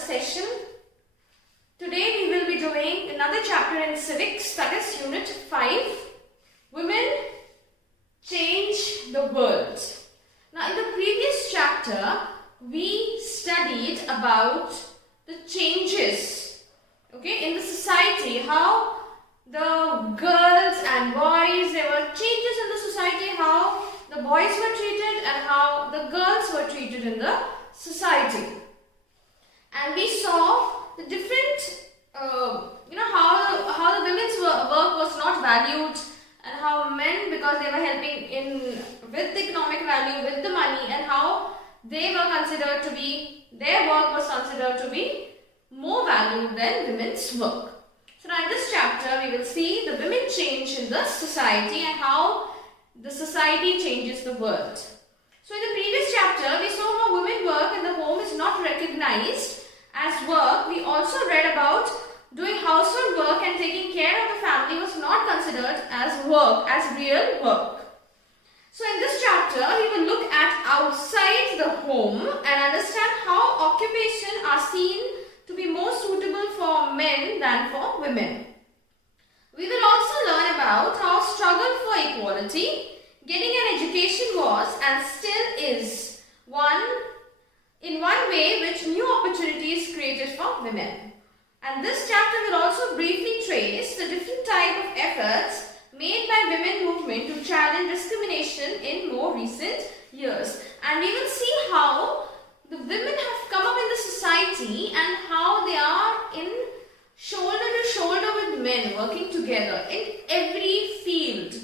session. Today we will be doing another chapter in Civics, that is Unit 5, Women Change the World. Now in the previous chapter we studied about the changes in the society, how the girls and boys, there were changes in the society, how the boys were treated and how the girls were treated in the society. And we saw the different, how the women's work was not valued, and how men, because they were helping with the economic value, with the money, and how they were considered to be, their work was considered to be more valued than women's work. So now in this chapter we will see the women change in the society and how the society changes the world. So in the previous chapter we saw how women work in the home is not recognized as work. We also read about doing household work and taking care of the family was not considered as work, as real work. So in this chapter we will look at outside the home and understand how occupations are seen to be more suitable for men than for women. We will also learn about how struggle for equality, getting an education was and still is in one way which new opportunities created for women. And this chapter will also briefly trace the different type of efforts made by women movement to challenge discrimination in more recent years. And we will see how the women have come up in the society and how they are in shoulder to shoulder with men, working together in every field.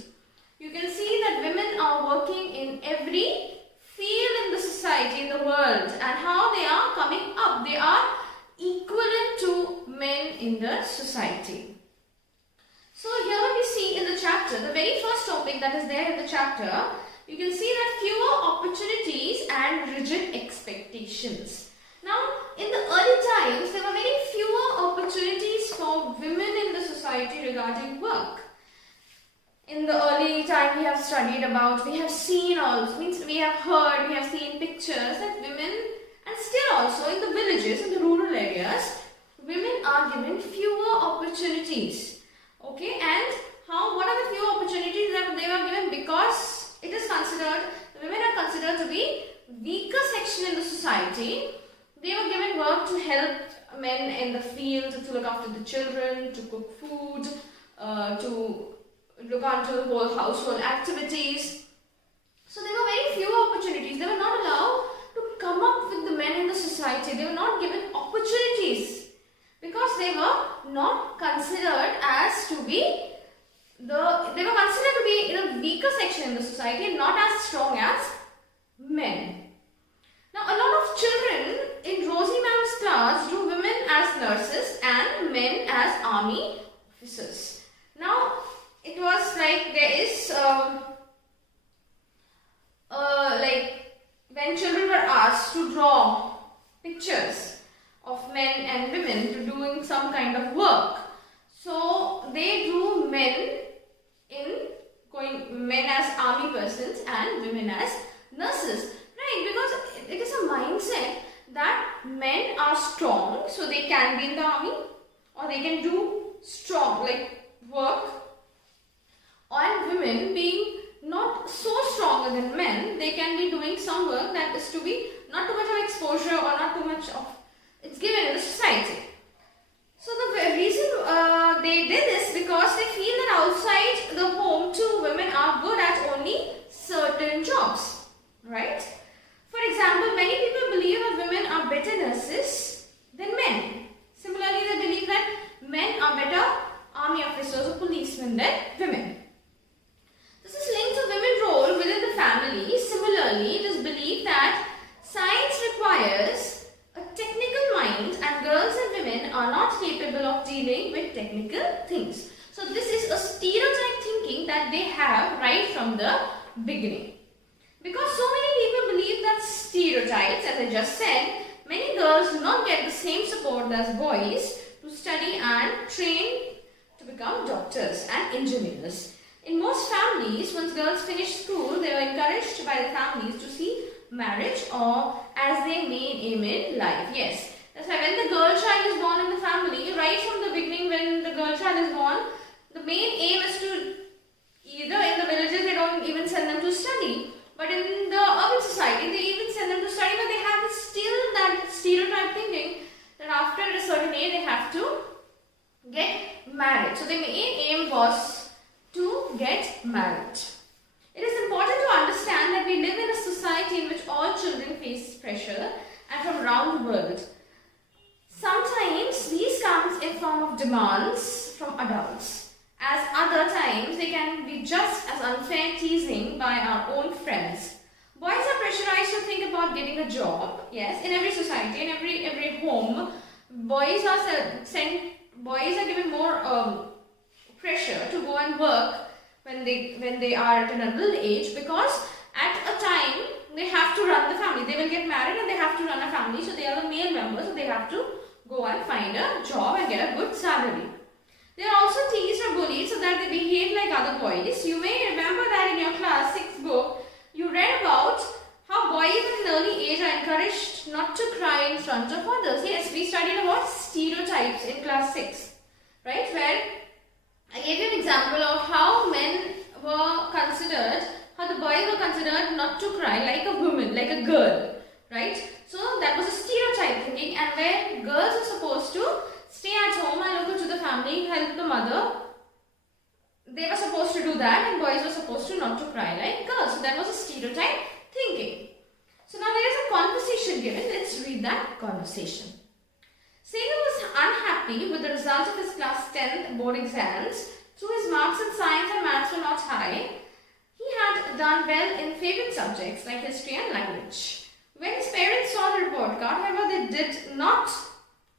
You can see that women are working in every field in the society, in the world, and how they are coming up. They are equivalent to men in the society. So here we see in the chapter, the very first topic that is there in the chapter, you can see that fewer opportunities and rigid expectations. Now, in the early times, there were very fewer opportunities for women in the society regarding work. In the early time we have studied about, we have seen also, means we have heard, we have seen pictures that women, and still also in the villages, in the rural areas, women are given fewer opportunities. And what are the few opportunities that they were given? Because it is considered, women are considered to be weaker section in the society. They were given work to help men in the field, to look after the children, to cook food, to look onto the whole household activities. So there were very few opportunities. They were not allowed to come up with the men in the society. They were not given opportunities because they were not considered as to be they were considered to be in a weaker section in the society and not as strong as men. Now a lot of children in Rosie Ma'am's class do women as nurses and men as army officers. Now it was like there is when children were asked to draw pictures of men and women to doing some kind of work. So they drew men as army persons and women as nurses. Right, because it is a mindset that men are strong, so they can be in the army or they can do strong work. And women being not so stronger than men, they can be doing some work that is to be not too much of exposure or not too much of it's given in the society. So the reason they did this because they feel that outside the home too, women are good at only certain jobs, right? For example, many people believe that women are better nurses than men. Similarly, they believe that men are better army officers or policemen than women. This is linked to women's role within the family. Similarly, it is believed that science requires a technical mind and girls and women are not capable of dealing with technical things. So this is a stereotype thinking that they have right from the beginning. Because so many people believe that stereotypes, as I just said, many girls do not get the same support as boys to study and train to become doctors and engineers. In most families, once girls finish school, they are encouraged by the families to see marriage or as their main aim in life. Yes, That's why when the girl child is born in the family, right from the beginning when the girl child is born, the main aim is to, either in the villages they don't even send them to study, but in the urban society they even send them to study, but they have still that stereotype thinking that after a certain age they have to get married. So the main aim was to get married. It is important to understand that we live in a society in which all children face pressure and from around the world. Sometimes these comes in form of demands from adults. As other times they can be just as unfair teasing by our own friends. Boys are pressurized to think about getting a job. Yes, in every society, in every home, boys are given more pressure to go and work when they are at an adult age, because at a time they have to run the family. They will get married and they have to run a family, so they are the male members, so they have to go and find a job and get a good salary. They are also teased or bullied so that they behave like other boys. You may remember that in your class 6 book, you read about how boys at an early age are encouraged not to cry in front of others. Yes, we studied about stereotypes in class 6, right? Where I gave you an example of how men were considered, how the boys were considered not to cry like a woman, like a girl, right? So that was a stereotype thinking, and where girls are supposed to stay at home and look into the family, help the mother. They were supposed to do that, and boys were supposed to not to cry like girls. So that was a stereotype thinking. So now there is a conversation given. Let's read that conversation. Sagar was unhappy with the result of his class 10th board exams. Though his marks in science and maths were not high, he had done well in favourite subjects like history and language. When his parents saw the report card, however, they did not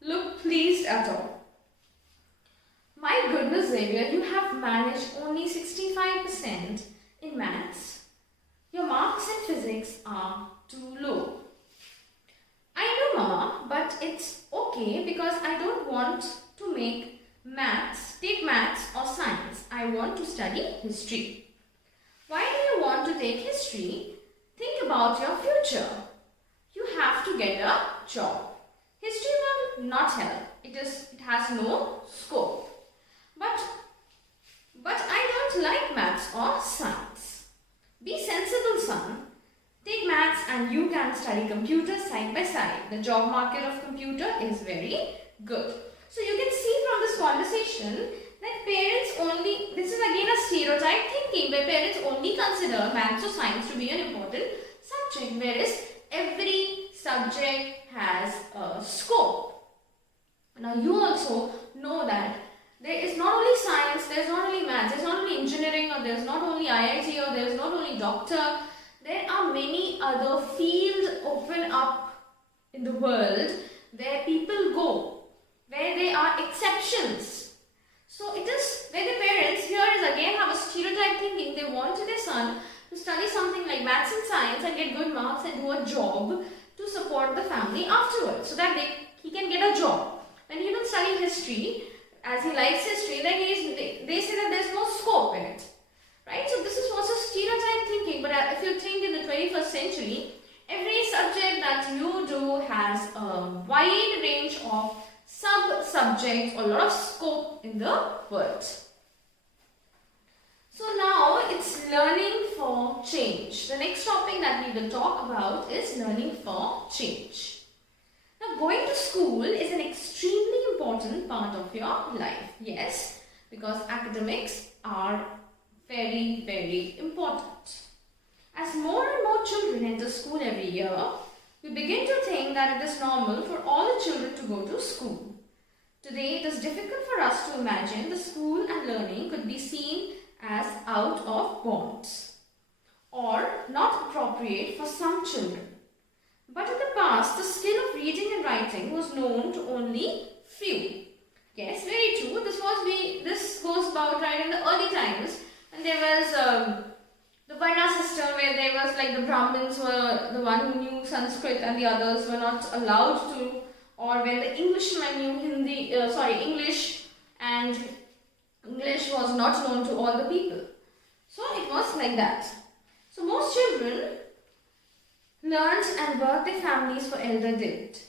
look pleased at all. My goodness, Xavier, you have managed only 65% in maths. Your marks in physics are too low. I know, Mama, but it's okay because I don't want to take maths or science. I want to study history. Why do you want to take history? Think about your future. You have to get a job. History will not help. It has no scope. But I don't like maths or science. Be sensible, son. Take maths and you can study computer side by side. The job market of computer is very good. So you can see from this conversation that parents only, this is again a stereotype thinking where parents only consider maths or science to be an important subject, whereas every subject has a scope. Now you also know that there is not only science, there is not only maths, there is not only engineering, or there is not only IIT, or there is not only doctor. There are many other fields open up in the world where people go, where there are exceptions. So it is where the parents here is again have a stereotype thinking. They want their son to study something like maths and science and get good marks and do a job to support the family afterwards, so that he can get a job. When he will study history, as he likes history, then they say that there is no scope in it. Right? So this is also stereotype thinking, but if you think in the 21st century, every subject that you do has a wide range of sub-subjects, a lot of scope in the world. So now it's learning for change. The next topic that we will talk about is learning for change. Now going to school is an extremely important part of your life. Yes, because academics are very, very important. As more and more children enter school every year, we begin to think that it is normal for all the children to go to school. Today, it is difficult for us to imagine the school and learning could be seen as out of bounds or not appropriate for some children. But in the past, the skill of reading and writing was known to only few. Yes, very true. This goes about right in the early times. And there was the Varna system where there was like the Brahmins were the one who knew Sanskrit and the others were not allowed to, or when the Englishmen knew English, and English was not known to all the people. So it was like that. So most children learned and worked their families for elder did.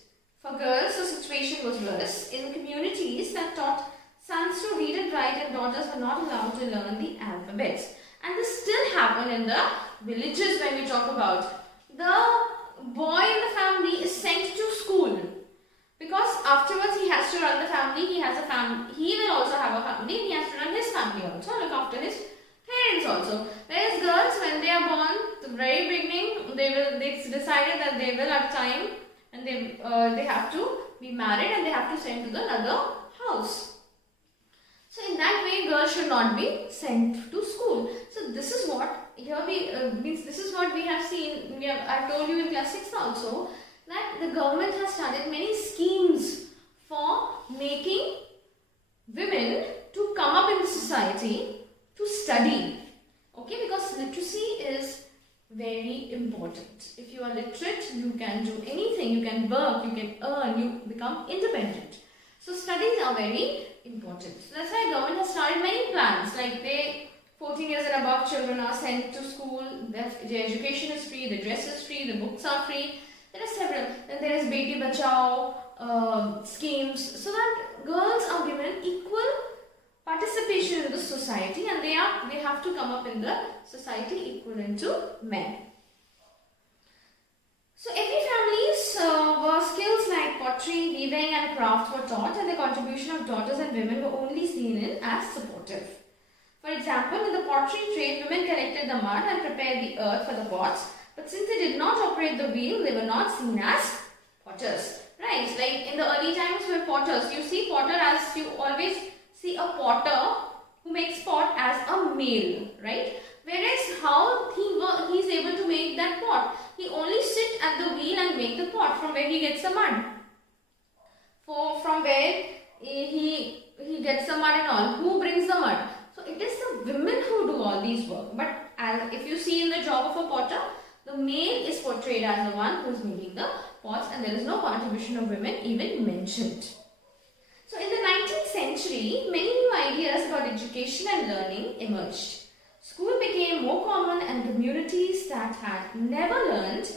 For girls, the situation was worse. In communities that taught sons to read and write and daughters were not allowed to learn the alphabets. And this still happened in the villages when we talk about. The boy in the family is sent to school because afterwards he has to run the family, he will also have a family and he has to run his family also, look after his parents also. Whereas girls, when they are born, the very beginning, they decided that they will have time and they have to be married and they have to send to the another house. So in that way, girls should not be sent to school. So this is what here this is what we have seen. I've told you in class 6 also that the government has started many schemes for making women to come up in the society to study. Okay, because literacy is very important. If you are literate, you can do anything. You can work, you can earn, you become independent. So studies are very important. So that's why government has started many plans. Like 14 years and above children are sent to school. Their education is free. The dress is free. The books are free. There are several. Then there is Beti Bachao schemes, so that girls are given equal participation in the society, and they have to come up in the society equivalent to men. So every family's were skills like pottery, weaving and craft were taught, and the contribution of daughters and women were only seen in as supportive. For example, in the pottery trade, women collected the mud and prepared the earth for the pots, but since they did not operate the wheel, they were not seen as potters. Right? Like in the early times were potters. You see potter as you always see a potter who makes pot as a male, right? Whereas how he's able to make that pot? He only sit at the wheel and make the pot from where he gets the mud. From where he gets the mud and all. Who brings the mud? So it is the women who do all these work. But if you see in the job of a potter, the male is portrayed as the one who is making the pots, and there is no contribution of women even mentioned. So in the 19th century, many new ideas about education and learning emerged. School became more common and communities that had never learned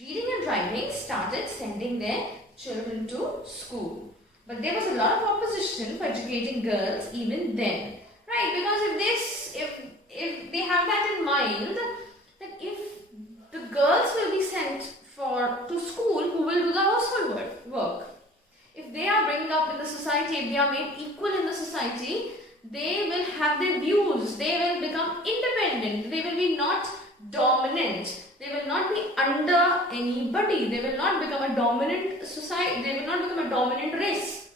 reading and writing started sending their children to school. But there was a lot of opposition for educating girls even then. Right, because if they have that in mind, that if the girls will be sent to school, who will do the household work? If they are brought up in the society, if they are made equal in the society, they will have their views, they will become independent, they will be not dominant, they will not be under anybody, they will not become a dominant society, they will not become a dominant race.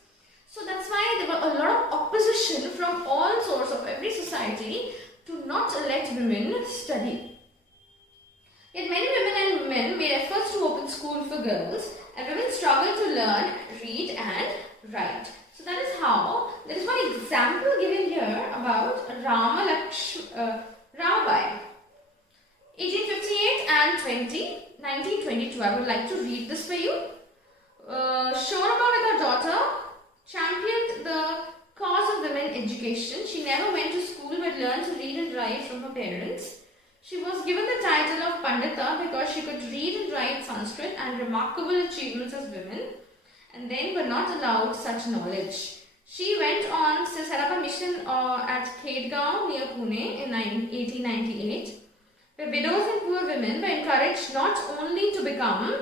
So that's why there were a lot of opposition from all sorts of every society to not let women study. Yet many women and men made efforts to open school for girls, and women struggled to learn, read and write. So that is how, there is one example given here about Ramabai. 1858 and 1922. I would like to read this for you. Shoraba with her daughter championed the cause of women education. She never went to school but learned to read and write from her parents. She was given the title of Pandita because she could read and write Sanskrit, and remarkable achievements as women, and then were not allowed such knowledge. She went on to set up a mission at Khedgaon near Pune in 1898, where widows and poor women were encouraged not only to become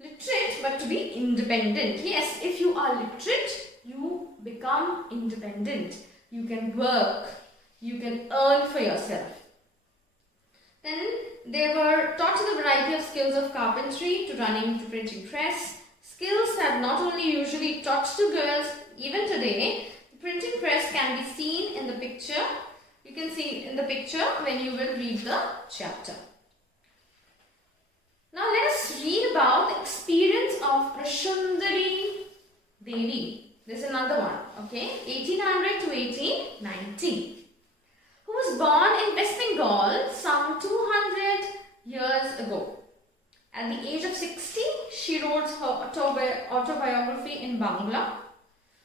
literate but to be independent. Yes, if you are literate, you become independent. You can work, you can earn for yourself. Then they were taught the variety of skills of carpentry to running to printing press, skills that not only usually taught to girls. Even today, the printing press can be seen in the picture. You can see in the picture when you will read the chapter. Now let us read about the experience of Prashandari Devi. This is another one, okay, 1800 to 1890. Who was born in West Bengal some 200 years ago. At the age of 60, she wrote her autobiography in Bangla.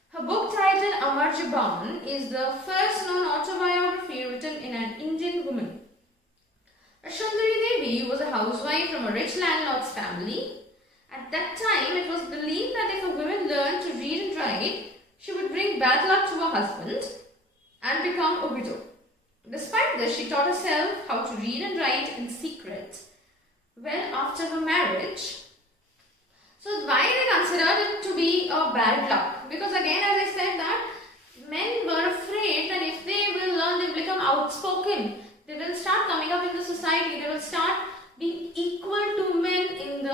Her book titled Amar Jaban is the first known autobiography written in an Indian woman. Prashandari Devi was a housewife from a rich landlord's family. At At that time, it was believed that if a woman learned to read and write, she would bring bad luck to her husband and become a widow. Despite this, she taught herself how to read and write in secret. Well, after her marriage, so why they considered it to be a bad luck? Because again, as I said, that men were afraid that if they will learn, they will become outspoken. They will start coming up in the society. They will start